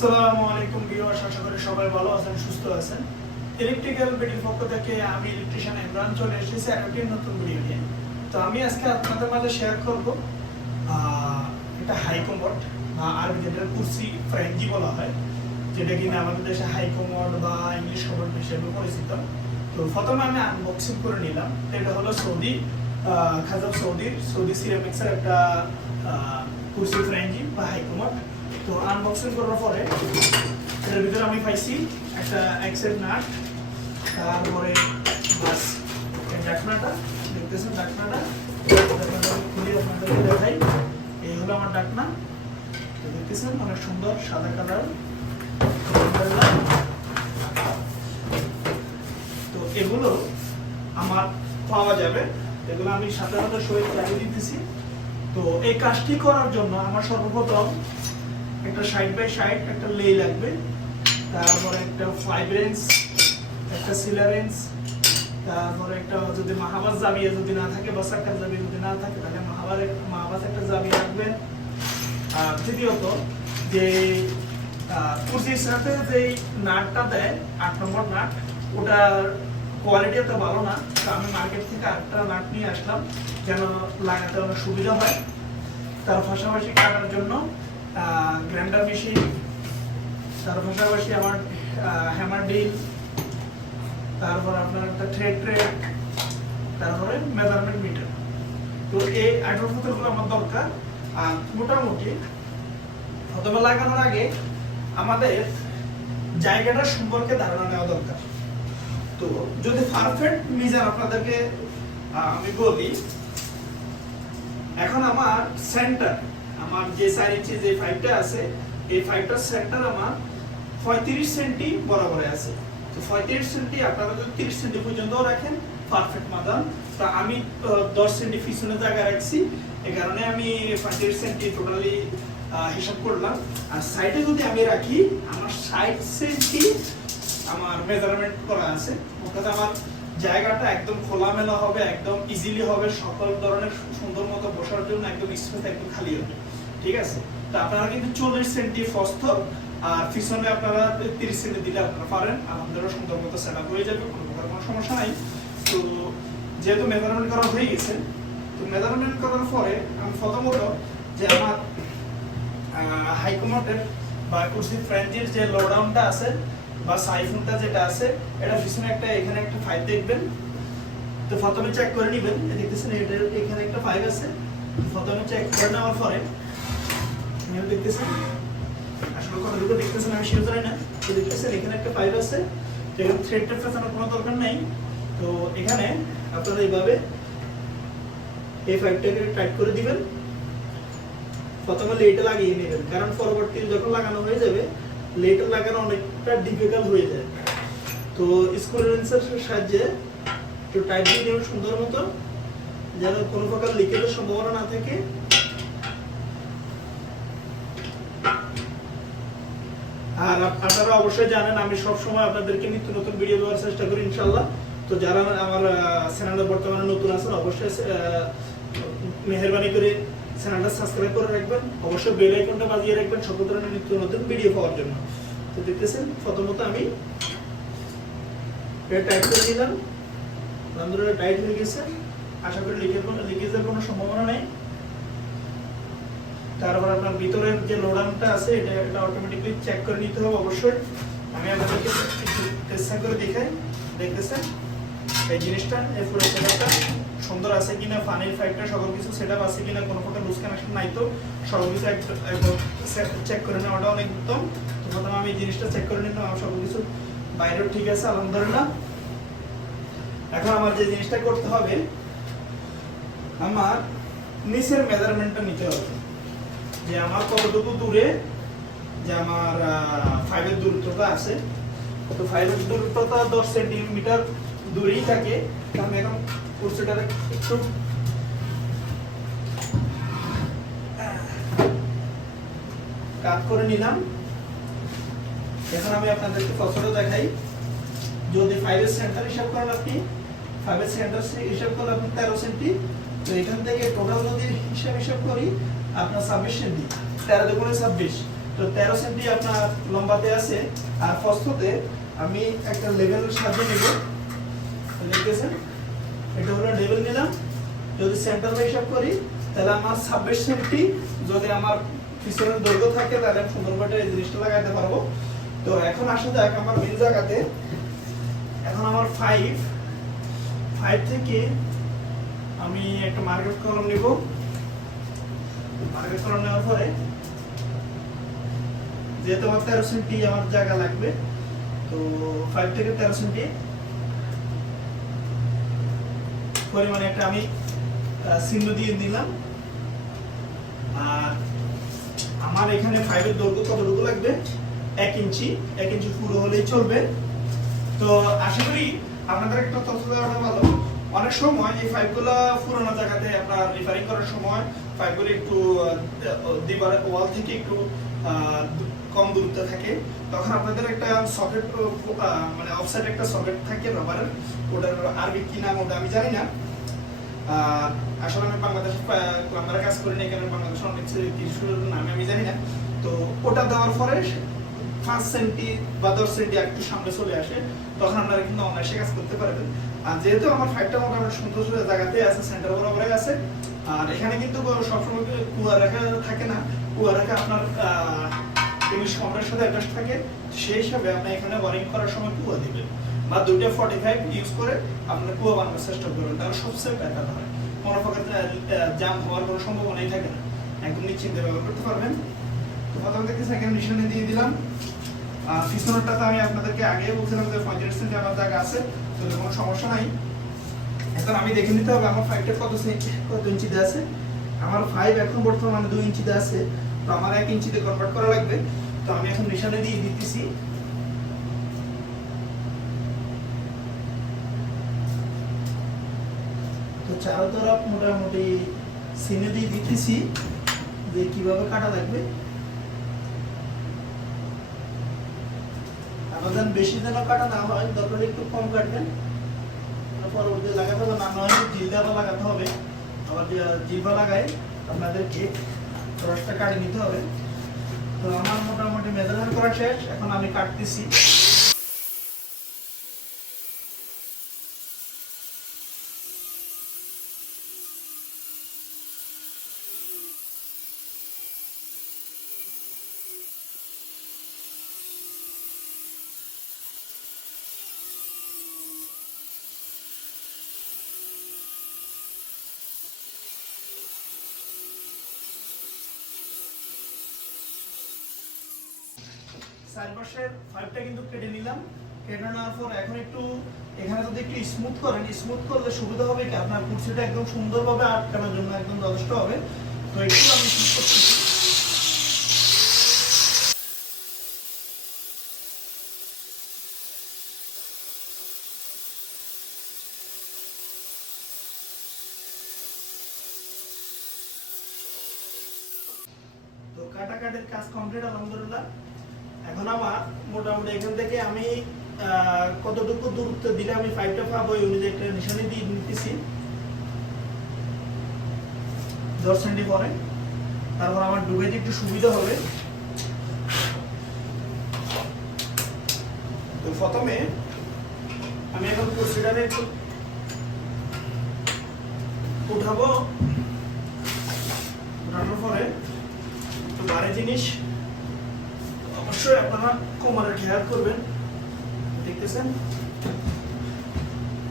আসসালামু আলাইকুম ভিউয়ার্স, আশা করি সবাই ভালো আছেন, সুস্থ আছেন। ইলেকট্রিক্যাল বিডির পক্ষ থেকে আমি ইলেকট্রিশিয়ান ইমরান চলে এসেছি আর একটি নতুন ভিডিও নিয়ে। তো আমি আজকে আপনাদের মাঝে শেয়ার করব এটা বা আরবি যেটা কুরসি ফ্রেঞ্জি বলা হয়, যেটা কিনা আমাদের দেশে হাইকমোড বা ইংলিশ হিসেবে পরিচিত। তো প্রথমে আমি আনবক্সিং করে নিলাম। এটা হলো সৌদি খাজাব সৌদির, সৌদি সিরামিক্সের একটা কুরসি ফ্রেঞ্জি বা হাইকমোড তো আনবক্সিং করার পরে এর ভিতরে আমি পাইছি একটা এক্সেল নাট, তারপরে বাস এই ডাকনাটা দেখতেছেন ডাকনাটা খুলে আপনাদেরকে দেখাই। এই হলো আমার ডাকনা দেখতেছেন, অনেক সুন্দর, সাদা কালার তো এগুলো আমার পাওয়া যাবে। এগুলো আমি সাথে সহিত লাগিয়ে দিতেছি। তো এই কাজটি করার জন্য আমার সর্বপ্রথম একটা সাইড বাই সাইড একটা লে লাগবে। তারপরে একটা ফাইভ রেঞ্জ একটা সিলারেন্স তারপরে একটা যদি মাহাবাস জাবিয়া যদি না থাকে বা সাক্কার জাবিয়া যদি না থাকে, তাহলে মাহাবার মাহাবাস একটা জাবিয়া রাখবেন। আর তৃতীয়ত যে কুর্সির সাথে যে নাটটা দেয়, আট নম্বর নাট, ওটার কোয়ালিটি এত ভালো না। তো আমি মার্কেট থেকে আটটা নাট নিয়ে আসলাম, যেন লাগাতে অনেক সুবিধা হয়। তার পাশাপাশি কাটার জন্য গ্রাইন্ডার মেশিন তার পাশাপাশি আমার হ্যামার ডিল তারপর আপনার একটা থ্রেড ট্রেড তারপরে মেজারমেন্ট মিটার তো এই আইটেমগুলো আমার দরকার। আর মোটামুটি প্রথমে লাগানোর আগে আমাদের জায়গাটা সম্পর্কে ধারণা নেওয়া দরকার। তো যদি পারফেক্ট মিজান আপনাদেরকে আমি বলি, এখন আমার সেন্টার আমার যে চার ইঞ্চি যে ফাইভটা আছে, এই ফাইভটার সেন্টার আমার পঁয়ত্রিশ সেন্টি বরাবরে আছে। তো পঁয়ত্রিশ সেন্টি আপনারা যদি তিরিশ সেন্টি পর্যন্ত রাখেন পারফেক্ট মাদান। তা আমি দশ সেন্টি পিছনে জায়গা রাখছি। এই কারণে আমি পঁয়ত্রিশ সেন্টি টোটালি হিসাব করলাম। আর সাইডে যদি আমি রাখি, আমার ষাট সেন্টি আমার মেজারমেন্ট করা আছে। অর্থাৎ আমার জায়গাটা একদম খোলামেলা হবে, একদম ইজিলি হবে, সকল ধরনের সুন্দর মতো বসার জন্য একদম স্পেস একদম খালি হবে। ঠিক আছে? তো আপনারা কিন্তু চল্লিশ সেন্টি ফস্ত আর পিছনে আপনারা তিরিশ সেন্টি দিলে আপনারা পারেন। আলহামদুলিল্লাহ সুন্দর মতো সেট হয়ে যাবে, কোনো প্রকার কোনো সমস্যা নাই। তো যেহেতু মেজারমেন্ট করা হয়ে গেছে, তো মেজারমেন্ট করার পরে আমি প্রথমত যে আমার হাইকমান্ডের বা কুর্সি ফ্রেঞ্চের যে লোডাউনটা আছে বা সাইফোনটা যেটা আছে, এটা পিছনে একটা, এখানে একটা ফাইভ দেখবেন। তো প্রথমে চেক করে নেবেন। দেখতেছেন এটা এখানে একটা ফাইভ আছে। প্রথমে চেক করে নেওয়ার পরে নিয়ে দেখতেছেন? আসলে কতটুকু দেখতেছেন আমি শিওর জানি না তো দেখতেছেন এখানে একটা ফাইভ আছে, তো এখানে থ্রেডটা ফেসানোর কোনো দরকার নেই। তো এখানে আপনারা এইভাবে এই ফাইভটাকে টাইট করে দিবেন। প্রথমে লেটে লাগিয়ে নেবেন, কারণ পরবর্তী যখন লাগানো হয়ে যাবে, লেটে লাগানো অনেকটা ডিফিকাল্ট হয়ে যায়। তো স্ক্রু রেন্সের সাহায্যে একটু টাইট দিয়ে নেবেন সুন্দর মতো, যেন কোনো প্রকার লিকেজের সম্ভাবনা না থাকে। আর আপ- আপনারা অবশ্যই জানেন, আমি সব সময় আপনাদেরকে নিত্য নতুন ভিডিও দেওয়ার চেষ্টা করি ইনশাল্লাহ তো যারা আমার চ্যানেলে বর্তমানে নতুন আছেন, অবশ্যই মেহরবানি করে চ্যানেলটা সাবস্ক্রাইব করে রাখবেন। অবশ্যই বেল আইকনটা বাজিয়ে রাখবেন সকল ধরনের নিত্য নতুন ভিডিও পাওয়ার জন্য। তো দেখতেছেন, প্রথমত আমি এটা টাইট করে দিলাম আলহামদুলিল্লাহ টাইট হয়ে গেছে। আশা করি কোনো লিকেজের কোনো সম্ভাবনা নেই। তারপর আপনার ভিতরের যে লোডানটা আছে, এটা এটা অটোমেটিকলি চেক করে নিতে হবে অবশ্যই। আমি আপনাদেরকে একটু চেষ্টা করে দেখাই। দেখতেছেন? এই জিনিসটা, এই পুরো সেটআপটা সুন্দর আছে কিনা পানির ফাইভটা সকল কিছু সেটআপ আছে কিনা, কোনো প্রকার লুজ কানেকশন নাই তো। সকল কিছু একদম চেক করে নেওয়াটা অনেক উত্তম। তো প্রথমে আমি জিনিসটা চেক করে নিলাম, আমার সকল কিছু বাইরেও ঠিক আছে, আলহামদুলিল্লাহ। এখন আমার যে জিনিসটা করতে হবে, আমার নিচের মেজারমেন্টটা নিতে হবে। যে আমার কতটুকু দূরে, যে আমার ফাইভের দূরত্বটা আছে। তো ফাইভের দূরত্বটা দশ সেন্টিমিটার দূরেই থাকে। আমি এখন কুর্সিটারে একটু কাট করে নিলাম। এখন আমি আপনাদেরকে কতটা দেখাই। যদি ফাইভের সেন্টার হিসাব করেন আপনি ফাইভের সেন্টার হিসাব করলে আপনি তেরো সেন্টি তো এখান থেকে টোটাল যদি হিসাব হিসাব করি আপনার ছাব্বিশ সেন্টি তেরো দুগুণে ছাব্বিশ। তো তেরো সেন্টি আপনার লম্বাতে আছে। আর ফস্ততে আমি একটা লেভেলের সাহায্যে নেব। দেখতেছেন? এটা হলো লেভেল নিলাম। যদি সেন্টার হিসাব করি, তাহলে আমার ছাব্বিশ সেন্টি যদি আমার পিছনের দৈর্ঘ্য থাকে, তাহলে আমি সুন্দর করে এই জিনিসটা লাগাইতে পারব। তো এখন আসা যাক আমার মেন জায়গাতে। এখন আমার ফাইভ ফাইভ থেকে আমি একটা মার্কেট কলম নিব। মার্কেট নেওয়ার পরে যেহেতু আমার তেরো সেন্টি আমার জায়গা লাগবে, তো ফাইভ থেকে তেরো সেন্টি পরিমাণে একটা আমি চিহ্ন দিয়ে দিলাম আর আমার এখানে ফাইভের দৈর্ঘ্য কতটুকু লাগবে? এক ইঞ্চি। এক ইঞ্চি পুরো হলেই চলবে। তো আশা করি আপনাদের একটা তথ্য দেওয়াটা ভালো। অনেক সময় এই ফাইভগুলো পুরোনো জায়গাতে আপনার রিপেয়ারিং করার সময় ফাইভগুলো একটু দিবার ওয়াল থেকে একটু কম দূরত্বে থাকে। তখন আপনাদের একটা সকেট মানে অফসাইড একটা সকেট থাকে রবারের ওটার আরবি কি নাম ওটা আমি জানি না। আসলে আমি বাংলাদেশ প্লাম্বারে কাজ করি না এখানে বাংলাদেশ অনেক কিছু নামে আমি জানি না। তো ওটা দেওয়ার পরে পাঁচ সেন্টি বা দশ সেন্টি একটু সামনে চলে আসে, তখন আপনারা কিন্তু অনায়াসে কাজ করতে পারবেন। আর যেহেতু আমার ফাইভটা মোটামুটি সুন্দর সুন্দর জায়গাতে আছে সেন্টার বরাবরে আছে, আর এখানে কিন্তু সবসময় কুয়া রাখা থাকে না। কুয়া রাখা আপনার ইংলিশ কমরের সাথে অ্যাটাচ থাকে, সেই হিসাবে আপনি এখানে ওয়ারিং করার সময় কুয়া দিবেন। বা দুইটা ফর্টি ফাইভ ইউজ করে আপনার কুয়া বানানোর চেষ্টা করবেন, তাহলে সবচেয়ে বেটার হয়। কোনো প্রকার জাম হওয়ার কোনো সম্ভাবনাই থাকে না। একদম নিশ্চিন্তে ব্যবহার করতে পারবেন। থেকে সেকেন্ড নিশানে দিয়ে দিলাম। আর পিছনেরটা তো আমি আপনাদেরকে আগে বলছিলাম যে পঁয়ত্রিশ সেন্টি আমার জায়গা আছে তো কোনো সমস্যা নাই। এখন আমি দেখে নিতে হবে আমার ফাইভটা কত কত ইঞ্চিতে আছে। আমার ফাইভ এখন বর্তমানে দুই ইঞ্চিতে আছে। তো আমার এক ইঞ্চিতে কনভার্ট করা লাগবে। তো আমি এখন নিশানে দিয়ে দিতেছি। তো চারো তরফ মোটামুটি সিনে দিয়ে দিতেছি। যে কীভাবে কাটা লাগবে? আমাদের বেশি যেন কাটা না হয় দরকার একটু কম কাটবেন। পরবর্তী লাগাতে হবে, না নয় জিলদাবা লাগাতে হবে। আবার জিলবা লাগাই, আপনাদেরকে রসটা কাটে নিতে হবে। তো আমার মোটামুটি মেজাজার করা শেষ, এখন আমি কাটতেছি। চারপাশের ফাইভটা কিন্তু কেটে নিলাম। কেটে নেওয়ার পর এখন একটু এখানে যদি একটু স্মুথ করেন স্মুথ করলে সুবিধা হবে কি? আপনার কুর্সিটা একদম সুন্দরভাবে আটকানোর জন্য একদম যথেষ্ট হবে। তো একটু আমি স্মুথ করতেছি তো কাটাকাটির কাজ কমপ্লিট আলহামদুলিল্লাহ এখন আমার মোটামুটি এখান থেকে আমি আহ, কতটুকু দূরত্ব দিলে আমি ফাইভটা পাবো ওই অনুযায়ী একটা নিশানি দিয়ে নিতেছি। দশ সেন্টি পরে। তারপর আমার ডুবাইতে একটু সুবিধা হবে। তো প্রথমে আমি এখন কুর্সিটারে একটু উঠাবো। উঠানোর পরে একটু ভারী জিনিস। অবশ্যই আপনারা কোমরের খেয়াল করবেন। দেখতেছেন?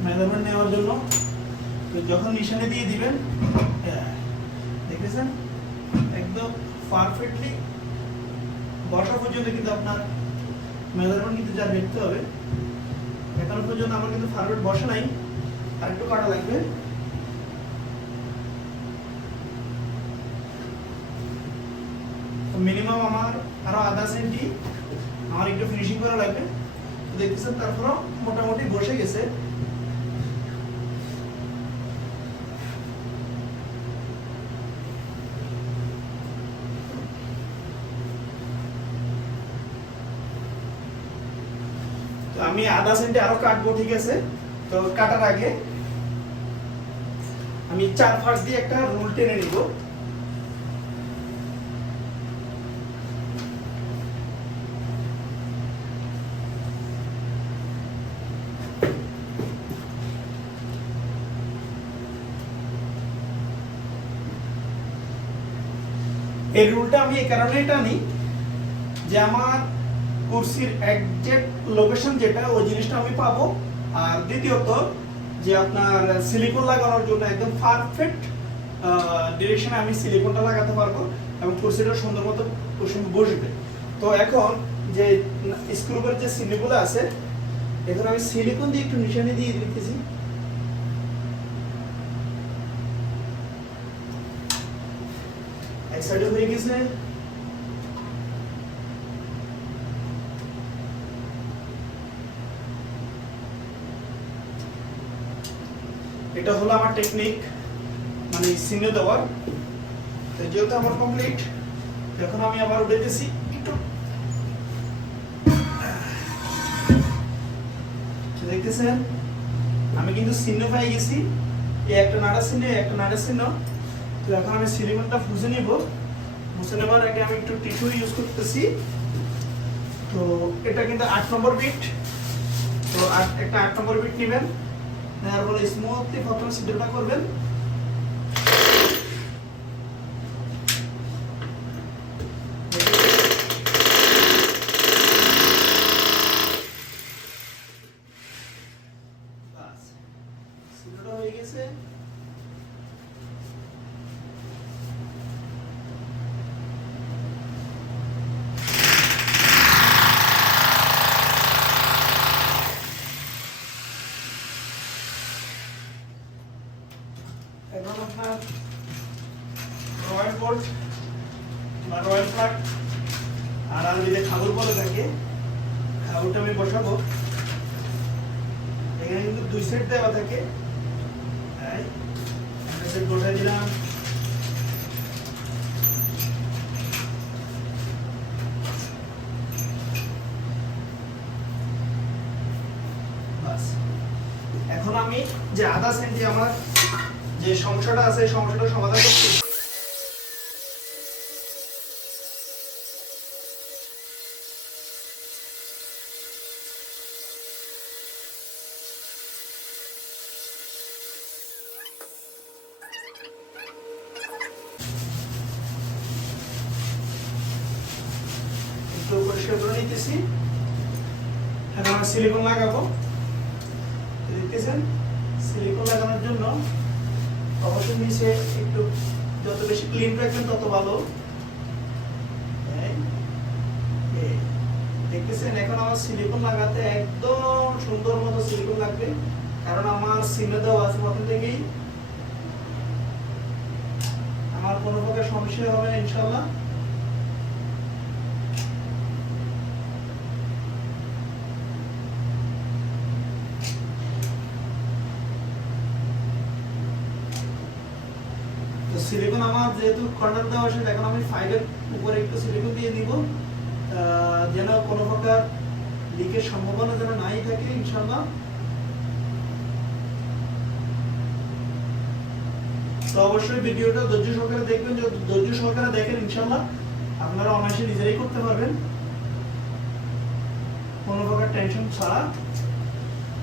মেজারমেন্ট নেওয়ার জন্য। তো যখন নিশানে দিয়ে দিবেন দেখেছেন? একদম পারফেক্টলি বসা পর্যন্ত কিন্তু আপনার মেজারমেন্ট কিন্তু যা দেখতে হবে। এখন পর্যন্ত আমার কিন্তু পারফেক্ট বসা নাই। আর একটু কাটা লাগবে। মিনিমাম আমার আরও আধা সেন্টি আমার একটু ফিনিশিং করা লাগবে। দেখতেছেন, তারপরও মোটামুটি বসে গেছে। আমি আধা সেন্টে আরও কাটবো, ঠিক আছে? তো কাটার আগে আমি চার ফার্স দিয়ে একটা রুল টেনে নিব। এই রুলটা আমি এই কারণে টানি যে আমার কুর্সির একজ্যাক্ট লোকেশন যেটা, ওই জিনিসটা আমি পাবো। আর দ্বিতীয়ত, যে আপনার সিলিকন লাগানোর জন্য একদম পারফেক্ট ডিরেকশনে আমি সিলিকনটা লাগাতে পারব এবং কুরসিটা সুন্দর মতো বসবে। তো এখন যে স্ক্রুপের যে সিলিগুলো আছে, এখন আমি সিলিকন দিয়ে একটু নিশানি দিয়ে দিতেছি। এক সাইডে হয়ে গেছে। এটা হলো আমার টেকনিক মানে চিহ্ন দেওয়ার। তো যেহেতু আমার কমপ্লিট এখন আমি আবার উঠেছি একটু। দেখতেছেন, আমি কিন্তু চিহ্ন পাই গেছি। এই একটা নাড়া চিহ্ন একটা নাড়া চিহ্ন তো এখন আমি সিলিকনটা ফুসে নিব। ফুসে নেবার আগে আমি একটু টিস্যু ইউজ করতেছি। তো এটা কিন্তু আট নম্বর বিট তো আট, একটা আট নম্বর বিট নেবেন। নেওয়ার পরে স্মুথলি প্রথমে সিদ্ধটা করবেন বাস সিডলটা হয়ে গেছে এখন আপনার রয়্যাল বোল্ট বা রয়্যাল ফ্লাগ আর আলমিতে খাবুর বলে থাকে খাবুরটা আমি বসাবো এখানে কিন্তু দুই সেট দেওয়া থাকে। বসাই দিলাম। এখন আমি যে আধা সেন্টি আমার যে সমস্যাটা আছে সমস্যাটা সমাধান করছি একটু পরিষ্কার করে নিতেছি এখন আমি সিলিকন লাগাবো দেখতেছেন সিলিকন লাগানোর জন্য অবশ্যই নিচে একটু যত বেশি ক্লিন রাখবেন তত ভালো। দেখতেছেন, এখন আমার সিলিকন লাগাতে একদম সুন্দর মতো সিলিকন লাগবে। কারণ আমার সিমে দেওয়া আছে প্রথম থেকেই। আমার কোনো প্রকার সমস্যা হবে না ইনশাল্লাহ তো সিলিকন আমার যেহেতু কর্নার দেওয়া আছে এখন আমি ফাইভের উপরে একটু সিলিকন দিয়ে দিব। যেন কোনো প্রকার লিকের সম্ভাবনা যেন নাই থাকে ইনশাল্লাহ তো অবশ্যই ভিডিওটা ধৈর্য সহকারে দেখবেন, যদি ধৈর্য সহকারে দেখেন ইনশাল্লাহ আপনারা অনায়াসে নিজেরাই করতে পারবেন। কোনো প্রকার টেনশন ছাড়া।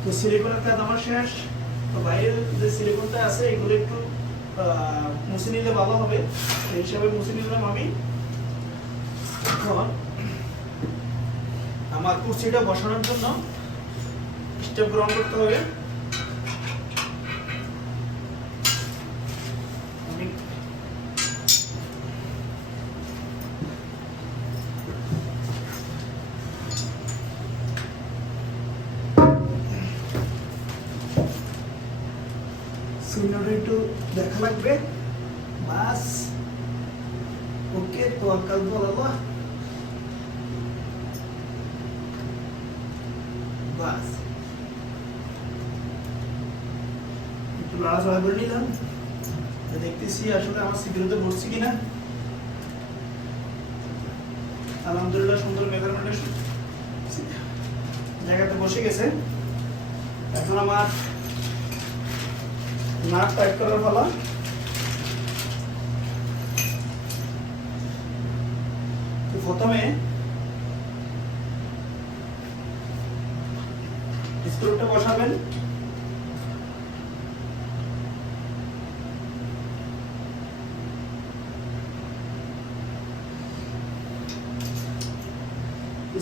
তো সিলিকনের কাজ আমার শেষ। তো বাইরের যে সিলিকনটা আছে, এগুলো একটু মুছে নিলে ভালো হবে। সেই হিসাবে মুছে নিলাম আমি এখন আমার কুর্সিটা বসানোর জন্য স্টেপ গ্রহণ করতে হবে। বাস। একটু নাড়াচাড়া করে নিলাম। দেখতেছি আসলে আমার সিকিউরিতে বসছি কিনা। আলহামদুলিল্লাহ সুন্দর মেজারমেন্টের জায়গাতে বসে গেছে। এখন আমার নাক টাইট করার ফলা প্রথমে স্টোভটা বসাবেন।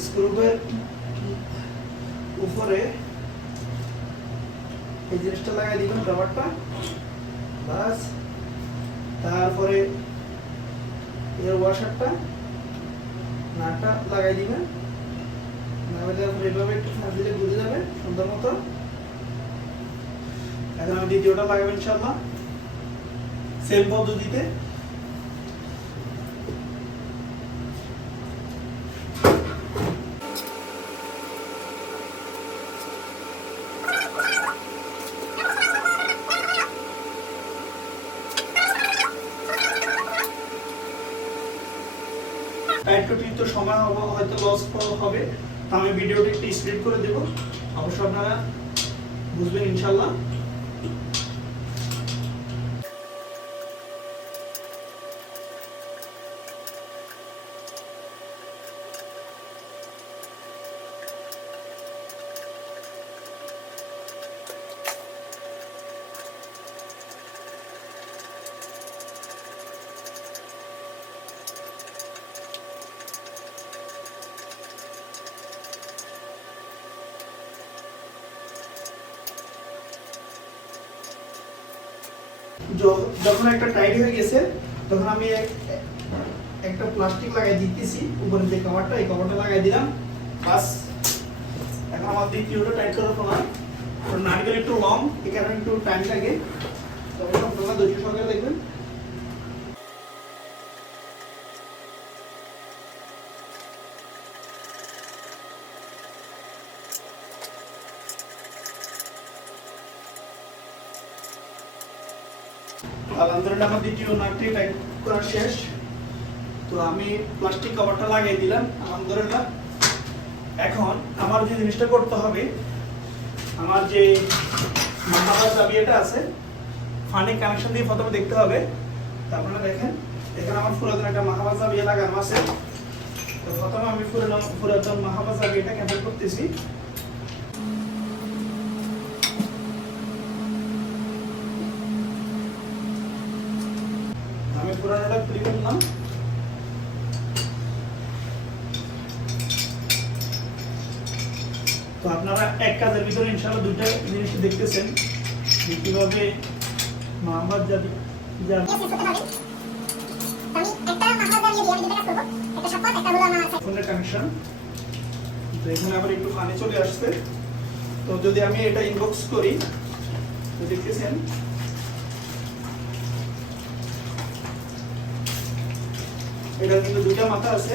স্ক্রুবের উপরে এই জিনিসটা লাগাই দিবেন রাবারটা বাস তারপরে এর ওয়াশারটা নাটটা লাগাই দিবেন। বুঝে যাবে সুন্দর মতো। এখন দ্বিতীয়টা লাগাবো ইনশাআল্লাহ। সেম পদ্ধতিতে টাইট করতে তো সময় হবে হয়তো লস হবে তা আমি ভিডিওটি একটু স্প্লিট করে দেব অবশ্য আপনারা বুঝবেন ইনশাল্লাহ য- যখন একটা টাইট হয়ে গেছে, তখন আমি একটা প্লাস্টিক লাগাই দিতেছি উপরে যে কভারটা এই কভারটা লাগাই দিলাম। বাস, এখন আমার দ্বিতীয়টা টাইট করার পর নারকেল একটু লং এখানে একটু টাইম লাগে। তখন আপনারা ধৈর্য সহকারে দেখবেন। আলহামদুলিল্লাহ আমার দ্বিতীয় নাটটি টাইট করা শেষ। তো আমি প্লাস্টিক কভারটা লাগিয়ে দিলাম, আলহামদুলিল্লাহ। এখন আমার যে জিনিসটা করতে হবে, আমার যে মাহাবার চাবিয়াটা আছে ফানি কানেকশন দিয়ে প্রথমে দেখতে হবে। তারপরে দেখেন, এখানে আমার পুরাতন একটা মাহাবার চাবিয়া লাগানো আছে। তো প্রথমে আমি পুরাতন পুরাতন মাহাবার চাবিয়াটা ক্যান্সেল করতেছি আমি পুরানোটা খুলে ফেললাম তো আপনারা এক কাজের ভিতরে ইনশাআল্লাহ দুইটা জিনিস দেখতেছেন যে কীভাবে মোহাম্মদ কানেকশন তো এখানে আবার একটু পানি চলে আসছে। তো যদি আমি এটা ইনবক্স করি তো দেখতেছেন। এটা কিন্তু দুইটা মাথা আছে।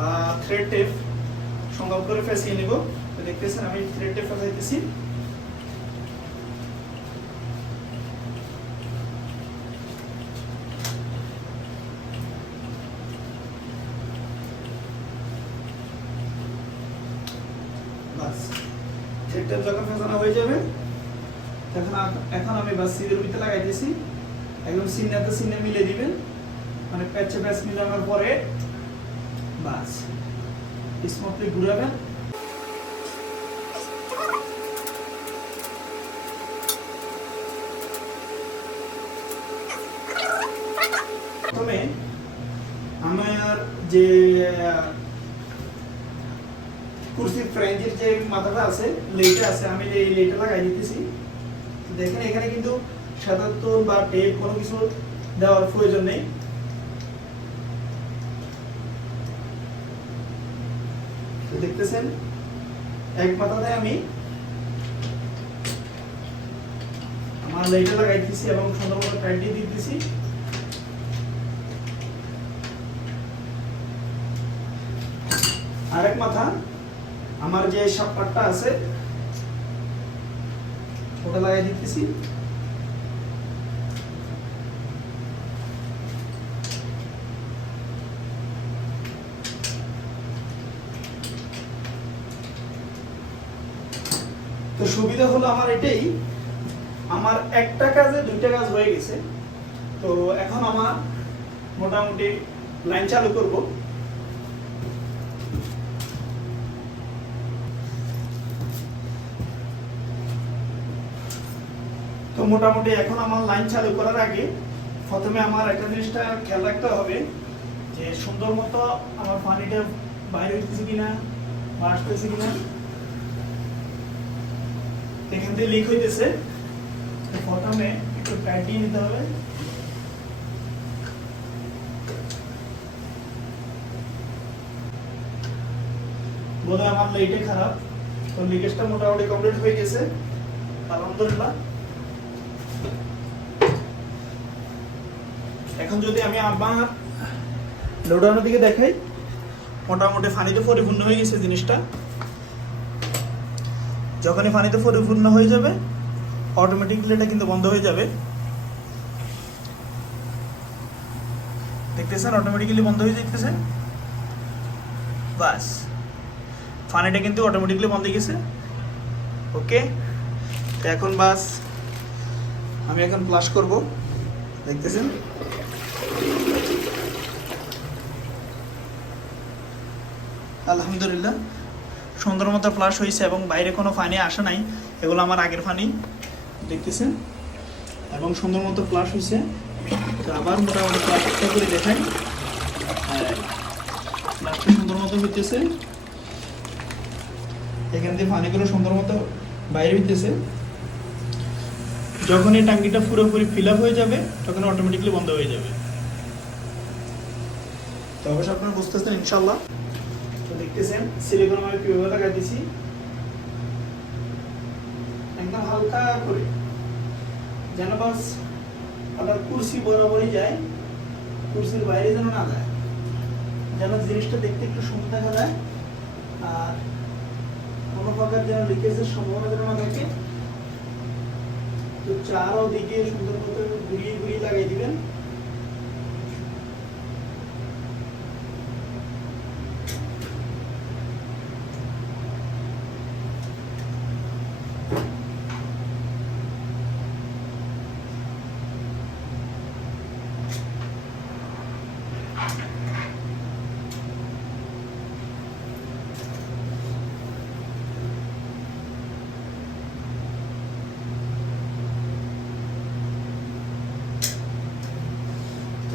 বা থ্রেড টেপ সংগ্রহ করে ফেসিয়ে নিব। তো দেখতেছেন আমি থ্রেড টেপ ফেসাইতেছি বাস থ্রেড টেপ যখন ফেসানো হয়ে যাবে, তখন এখন আমি বাস সিদের ভিতরে লাগাই দিয়েছি। একদম সিনাতে সিনে মিলে দিবেন। মানে প্যাচে প্যাচ মিলানোর পরে বাস। স্মুথলি ঘুরাবেন প্রথমে আমার যে কুরসি ফ্রেঞ্চের যে মাথাটা আছে লেটা আছে, আমি এই লেটা লাগাই দিতেছি। দেখেন এখানে কিন্তু সাতাত্তর বা টেপ কোনো কিছু দেওয়ার প্রয়োজন নেই। দেখতেছেন? এক পাতাতে আমি আমার লাইটে লাগাইতেছি এবং সুন্দরভাবে টাইট দিয়ে দিতেছি। আরেক মাথা, আমার যে সাপ পাটটা আছে, ওটা লাগাই দিতেছি। সুবিধা হলো আমার এটাই, আমার একটা কাজে দুইটা কাজ হয়ে গেছে। তো এখন আমার মোটামুটি লাইন চালু করব। তো মোটামুটি এখন আমার লাইন চালু করার আগে প্রথমে আমার একটা জিনিসটা খেয়াল রাখতে হবে, যে সুন্দর মতো আমার পানিটা বাইরে হইতেছে কিনা, বা আসতেছে কিনা। এখান থেকে লিক হইতেছে প্রথমে একটু টাইট দিয়ে নিতে হবে। বোধ আমার লাইটে খারাপ। তো লিকেজটা মোটামুটি কমপ্লিট হয়ে গেছে। আলহামদুলিল্লাহ। এখন যদি আমি আমার লোডানোর দিকে দেখাই, মোটামুটি পানিতে পরিপূর্ণ হয়ে গেছে জিনিসটা। যখনই পানিতে পরিপূর্ণ হয়ে যাবে অটোমেটিকলি এটা কিন্তু বন্ধ হয়ে যাবে। দেখতেছেন? অটোমেটিক্যালি বন্ধ হয়ে যেতেছে বাস। পানিটা কিন্তু অটোমেটিকলি বন্ধ হয়ে গেছে। ওকে? এখন বাস, আমি এখন প্লাস করব। দেখতেছেন? আলহামদুলিল্লাহ। সুন্দর মতো ফ্লাশ হয়েছে এবং বাইরে কোনো ফানি আসে নাই। এগুলো আমার আগের ফানি দেখতেছেন? এবং সুন্দর মতো ফ্লাশ হয়েছে। তো আবার মোটামুটি ফ্লাশটা করে দেখাই। ফ্লাশটা সুন্দর মতো হইতেছে। এখান থেকে ফানিগুলো সুন্দর মতো বাইরে হইতেছে। যখন এই টাঙ্কিটা পুরোপুরি ফিল আপ হয়ে যাবে, তখন অটোমেটিকলি বন্ধ হয়ে যাবে। তো অবশ্যই আপনারা বুঝতেছেন ইনশাল্লাহ দেখতেছেন? সিলিকন আমি কীভাবে লাগাই দিছি একদম হালকা করে। যেন বাস আপনার কুরসি বরাবরই যায়, কুরসির বাইরে যেন না যায়। যেন জিনিসটা দেখতে একটু সুন্দর দেখা যায়, আর কোনো প্রকার যেন লিকেজের সম্ভাবনা যেন না থাকে। তো চারও দিকে সুন্দর মতো ঘুরিয়ে ঘুরিয়ে লাগিয়ে দিবেন।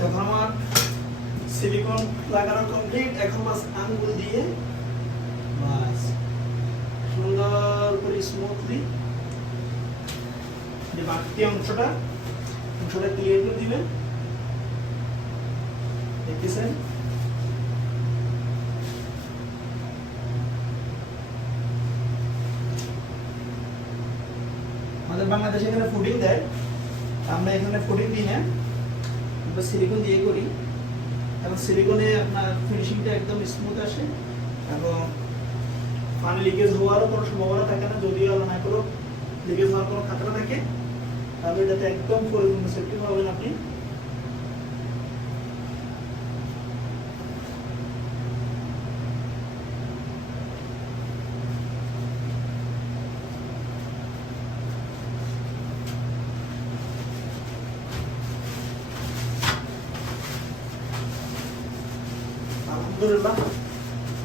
এখন আমার সিলিকন লাগানো কমপ্লিট এখন বাস আঙ্গুল দিয়ে বাস। সুন্দর করে স্মুথলি যে বাকি অংশটা অংশটা ক্লিয়ার করে দিবেন। দেখতেছেন? আমাদের বাংলাদেশে এখানে ফুডিং দেয়। আমরা এখানে ফুডিং দিই না। আমরা সিলিকন দিয়ে করি। এবং সিলিকনে আপনার ফিনিশিংটা একদম স্মুথ আসে। এবং পানি লিকেজ হওয়ারও কোনো সম্ভাবনা থাকে না, যদিও না করো লিকেজ হওয়ার কোনো খাতরা থাকে। তাহলে এটাতে একদম পরিপূর্ণ সেফটি পাবেন আপনি।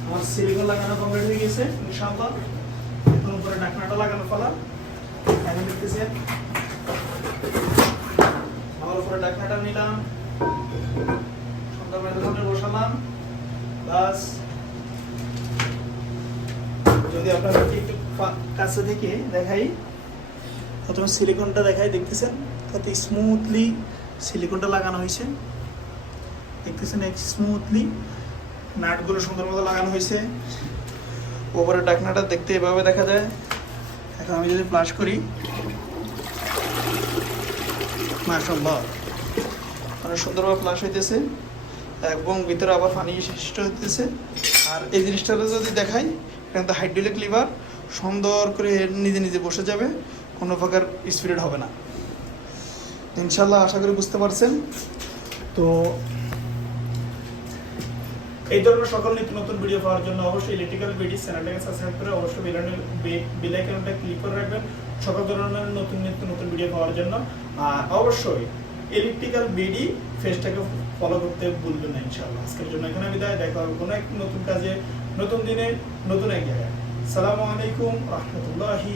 আমার সিলিকন লাগানো কমপ্লিট হয়ে গেছে ইনশাআল্লাহ এখন উপরে ঢাকনাটা লাগানো ফলা এখন দেখতেছেন আমার উপরে ঢাকনাটা নিলাম। সুন্দর করে বসালাম। বাস। যদি আপনারা একটু কাছে থেকে দেখাই, প্রথমে সিলিকনটা দেখাই, দেখতেছেন? কত স্মুথলি সিলিকনটা লাগানো হয়েছে। দেখতেছেন স্মুথলি নাটগুলো সুন্দর মতো লাগানো হয়েছে। ওপরের ডাকনাটা দেখতে এভাবে দেখা যায়। এখন আমি যদি প্লাস করি মাশাল্লাহ মানে সুন্দরভাবে প্লাস হইতেছে। এবং ভিতরে আবার পানি সৃষ্ট হইতেছে। আর এই জিনিসটা যদি দেখাই এখানে তো হাইড্রোলিক লিভার সুন্দর করে নিজে নিজে বসে যাবে, কোনো প্রকার স্পিরিট হবে না। ইনশাল্লাহ আশা করি বুঝতে পারছেন। তো এই ধরনের সকল নিত্য নতুন ভিডিও পাওয়ার জন্য অবশ্যই ইলেকট্রিক্যাল বিডি চ্যানেলটাকে সাবস্ক্রাইব করে অবশ্যই বেল আইকনটা ক্লিক করে রাখবেন সকল ধরনের নতুন নিত্য নতুন ভিডিও পাওয়ার জন্য। আর অবশ্যই ইলেকট্রিক্যাল বিডি ফেসটাকে ফলো করতে ভুলবেন না ইনশাআল্লাহ। আজকের জন্য এখানে বিদায়। দেখা হবে কোনো এক নতুন কাজে, নতুন দিনে, নতুন এক জায়গায়। সালামু আলাইকুম, রহমতুল্লাহি